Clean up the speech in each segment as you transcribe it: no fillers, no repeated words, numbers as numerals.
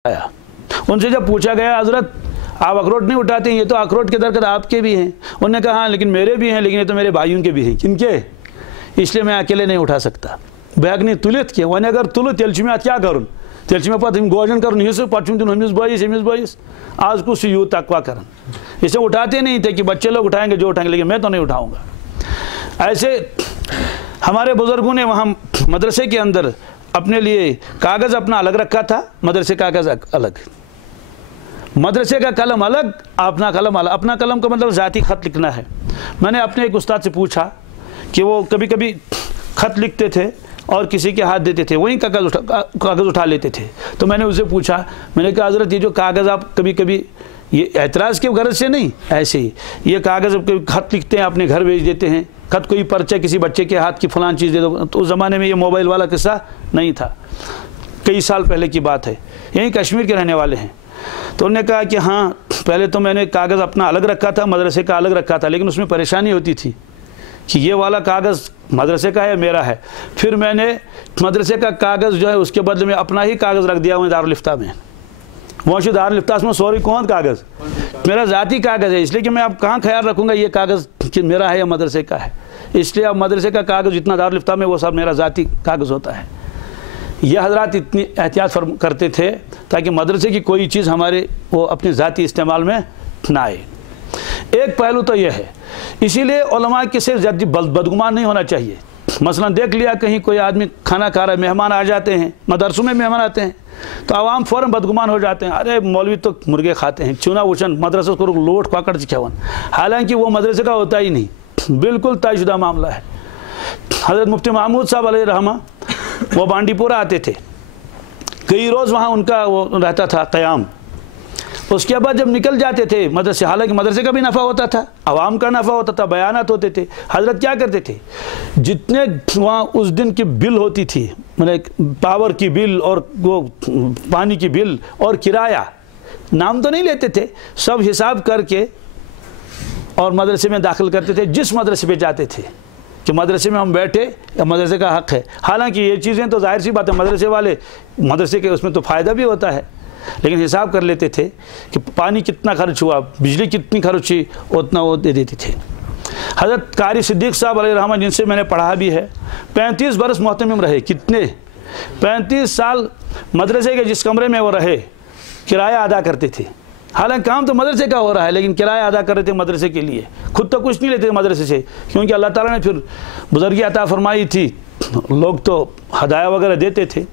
आया। उनसे जब पूछा गया हजरत आप अखरोट नहीं उठाते हैं, ये तो अखरोट के दरख्त आपके भी हैं। उन्होंने कहा हाँ लेकिन मेरे भी हैं, लेकिन ये तो मेरे भाइयों के भी हैं। किनके? इसलिए मैं अकेले नहीं उठा सकता। बैगनी तुलित के वन अगर तुल तेल में क्या करूँ, तेल में पता गोजन कर हिस्से पचुम दिन हमिस बॉइस आज कुछ यूँ तकवा कर इसे उठाते नहीं थे कि बच्चे लोग उठाएंगे जो उठाएंगे, लेकिन मैं तो नहीं उठाऊँगा। ऐसे हमारे बुजुर्गों ने वहाँ मदरसे के अंदर अपने लिए कागज़ अपना अलग रखा था, मदरसे का कागज़ अलग, मदरसे का कलम अलग, अपना कलम अलग। अपना कलम का मतलब ज़ाती ख़त लिखना है। मैंने अपने एक उस्ताद से पूछा कि वो कभी कभी ख़त लिखते थे और किसी के हाथ देते थे, वहीं कागज़ उठा लेते थे। तो मैंने उससे पूछा, मैंने कहा हज़रत ये जो कागज़ आप कभी कभी ये एतराज़ के गरज से नहीं, ऐसे ही ये कागज़ ख़त लिखते हैं अपने घर भेज देते हैं, ख़त कोई पर्चा किसी बच्चे के हाथ की फ़लान चीज़ दे दो। तो उस ज़माने में ये मोबाइल वाला किस्सा नहीं था, कई साल पहले की बात है। यहीं कश्मीर के रहने वाले हैं। तो उन्होंने कहा कि हाँ पहले तो मैंने कागज़ अपना अलग रखा था, मदरसे का अलग रखा था, लेकिन उसमें परेशानी होती थी कि ये वाला कागज़ मदरसे का है मेरा है। फिर मैंने मदरसे का कागज़ जो है उसके बदले में अपना ही कागज़ रख दिया वहीं दारुल-इफ्ता में। वहाँ से दारुल-इफ्ता में सॉरी कौन कागज़ मेरा ज़ाती कागज़ है, इसलिए कि मैं अब कहाँ ख्याल रखूँगा ये कागज़ कि मेरा है या मदरसे का है। इसलिए अब मदरसे का कागज़ जितना दारुल-इफ्ता में वो सब मेरा ज़ाती कागज़ होता है। यह हजरात इतनी एहतियात करते थे ताकि मदरसे की कोई चीज़ हमारे वो अपने ज़ाती इस्तेमाल में ना आए। एक पहलू तो यह है, इसीलिए उलमा के से जल्दी बदगुमान नहीं होना चाहिए। मसलन देख लिया कहीं कोई आदमी खाना खा रहा है, मेहमान आ जाते हैं, मदरसों में मेहमान आते हैं तो आवाम फ़ौरन बदगुमान हो जाते हैं, अरे मौलवी तो मुर्गे खाते हैं, चूना उचन मदरसे को लोट पकड़ चिखावन। हालांकि वो मदरसे का होता ही नहीं, बिल्कुल तयशुदा मामला है। हज़रत मुफ्ती महमूद साहब अलैहि रहमा वो बांडीपुरा आते थे, कई रोज़ वहाँ उनका वो रहता था क़याम। उसके बाद जब निकल जाते थे मदरसे, हालांकि मदरसे का भी नफ़ा होता था, आवाम का नफ़ा होता था, बयानात होते थे। हजरत क्या करते थे, जितने वहाँ उस दिन की बिल होती थी, मतलब पावर की बिल और वो पानी की बिल और किराया, नाम तो नहीं लेते थे, सब हिसाब करके और मदरसे में दाखिल करते थे। जिस मदरसे पे जाते थे कि मदरसे में हम बैठे या मदरसे का हक़ है। हालांकि ये चीज़ें तो जाहिर सी बात है, मदरसे वाले मदरसे के उसमें तो फ़ायदा भी होता है, लेकिन हिसाब कर लेते थे कि पानी कितना खर्च हुआ, बिजली कितनी खर्च हुई, उतना वो दे देते थे। हज़रत कारी सिद्दीक़ साहब अलैहि रहमा जिनसे मैंने पढ़ा भी है, 35 बरस मोहतमिम रहे। कितने? 35 साल मदरसे के जिस कमरे में वो रहे किराया अदा करते थे। हालांकि काम तो मदरसे का हो रहा है, लेकिन किराया अदा कर रहे थे मदरसे के लिए, खुद तो कुछ नहीं लेते थे मदरसे से, क्योंकि अल्लाह ताला ने फिर बुजुर्गी अता फरमाई थी, लोग तो हदाया वगैरह देते थे।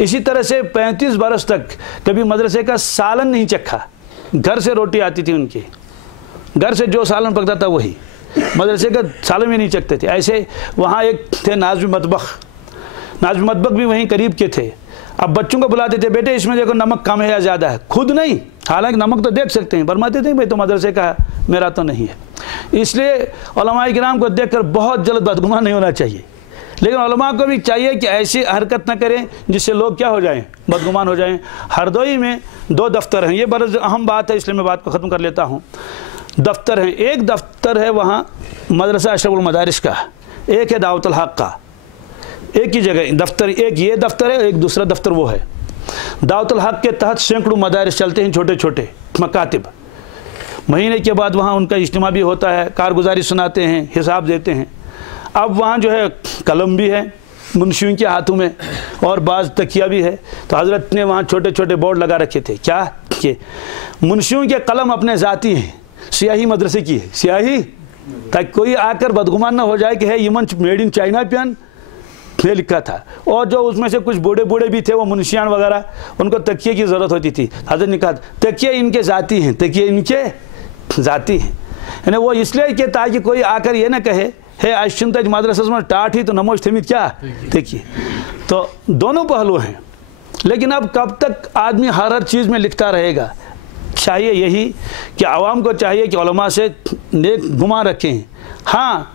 इसी तरह से 35 बरस तक कभी मदरसे का सालन नहीं चखा। घर से रोटी आती थी उनकी, घर से जो सालन पकता था वही, मदरसे का सालन भी नहीं चखते थे। ऐसे वहाँ एक थे नाज़िम मतबख भी वहीं करीब के थे। अब बच्चों को बुलाते थे, बेटे इसमें देखो नमक कम है या ज़्यादा है, खुद नहीं, हालांकि नमक तो देख सकते हैं, फरमाते थे भाई तो मदरसे का है, मेरा तो नहीं है। इसलिए उलमाए किराम को देखकर बहुत जल्द बदगुमान नहीं होना चाहिए, लेकिन उलमा को भी चाहिए कि ऐसी हरकत न करें जिससे लोग क्या हो जाएं, बदगुमान हो जाएं। हरदोई में 2 दफ्तर हैं, ये बड़ी अहम बात है, इसलिए मैं बात को ख़त्म कर लेता हूँ। दफ्तर हैं, एक दफ्तर है वहाँ मदरसा अशरफुल मदारिस का, एक है दावतुल हक़ का, एक ही जगह दफ्तर, एक ये दफ्तर है, एक दूसरा दफ्तर वो है। दावतुल हक़ के तहत सैकड़ों मदारिस चलते हैं, छोटे छोटे मकातिब। महीने के बाद वहाँ उनका इज्तिमा भी होता है, कारगुजारी सुनाते हैं, हिसाब देते हैं। अब वहाँ जो है कलम भी है मुंशियों के हाथों में और बाज़ तकिया भी है। तो हज़रत ने वहाँ छोटे छोटे बोर्ड लगा रखे थे, क्या कि मुंशियों के कलम अपने ज़ाती हैं, स्याही मदरसे की है, स्याही, ताकि कोई आकर बदगुमान ना हो जाए कि है यमन मेड इन चाइना पेन ये लिखा था। और जो उसमें से कुछ बूढ़े बूढ़े भी थे वो मुंशियान वगैरह, उनको तकिए की ज़रूरत होती थी। हज़रत ने कहा तकिए इनके ज़ाती हैं, तकिए इनके ज़ाती हैं, यानी वो इसलिए कि ताकि कोई आकर ये ना कहे है अश्चिंत मदरसा में टाट ही तो नमोज थमित क्या। देखिए तो दोनों पहलू हैं, लेकिन अब कब तक आदमी हर चीज़ में लिखता रहेगा। चाहिए यही कि आवाम को चाहिए कि उलमा से नेक गुमान रखें। हाँ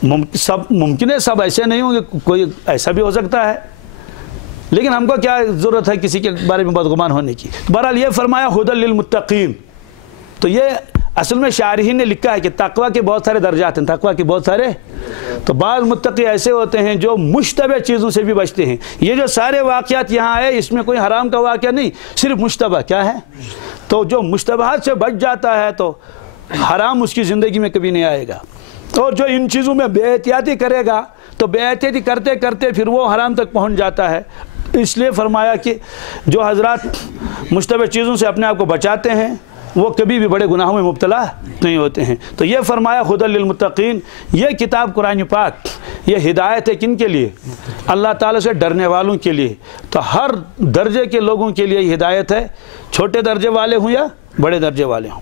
सब मुमकिन है, सब ऐसे नहीं होंगे, कोई ऐसा भी हो सकता है, लेकिन हमको क्या ज़रूरत है किसी के बारे में बदगुमान होने की। बहरहाल ये फरमाया हुदल लिल मुत्तकीन, तो ये असल में शारहीन ने लिखा है कि तकवा के बहुत सारे दर्जात हैं, तकवा के बहुत सारे। तो बाज़ मुत्तकी ऐसे होते हैं जो मुश्तबह चीज़ों से भी बचते हैं। ये जो सारे वाक़यात यहाँ है इसमें कोई हराम का वाक़या नहीं, सिर्फ मुश्तबह क्या है। तो जो मुश्तबहात से बच जाता है तो हराम उसकी ज़िंदगी में कभी नहीं आएगा। और जो इन चीज़ों में बेहतियाती करेगा तो बेहतियाती करते करते फिर वो हराम तक पहुँच जाता है। इसलिए फरमाया कि जो हजरात मुश्तबह चीज़ों से अपने आप को बचाते हैं वो कभी भी बड़े गुनाहों में मुब्तला नहीं होते हैं। तो ये फरमाया हुदल लिल मुत्तकीन, ये किताब कुरान पाक ये हिदायत है किन के लिए, अल्लाह ताला से डरने वालों के लिए। तो हर दर्जे के लोगों के लिए हिदायत है, छोटे दर्जे वाले हों या बड़े दर्जे वाले हों।